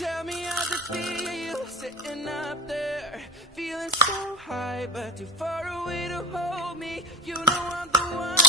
Tell me how to feel, sitting up there, feeling so high, but too far away to hold me. You know I'm the one.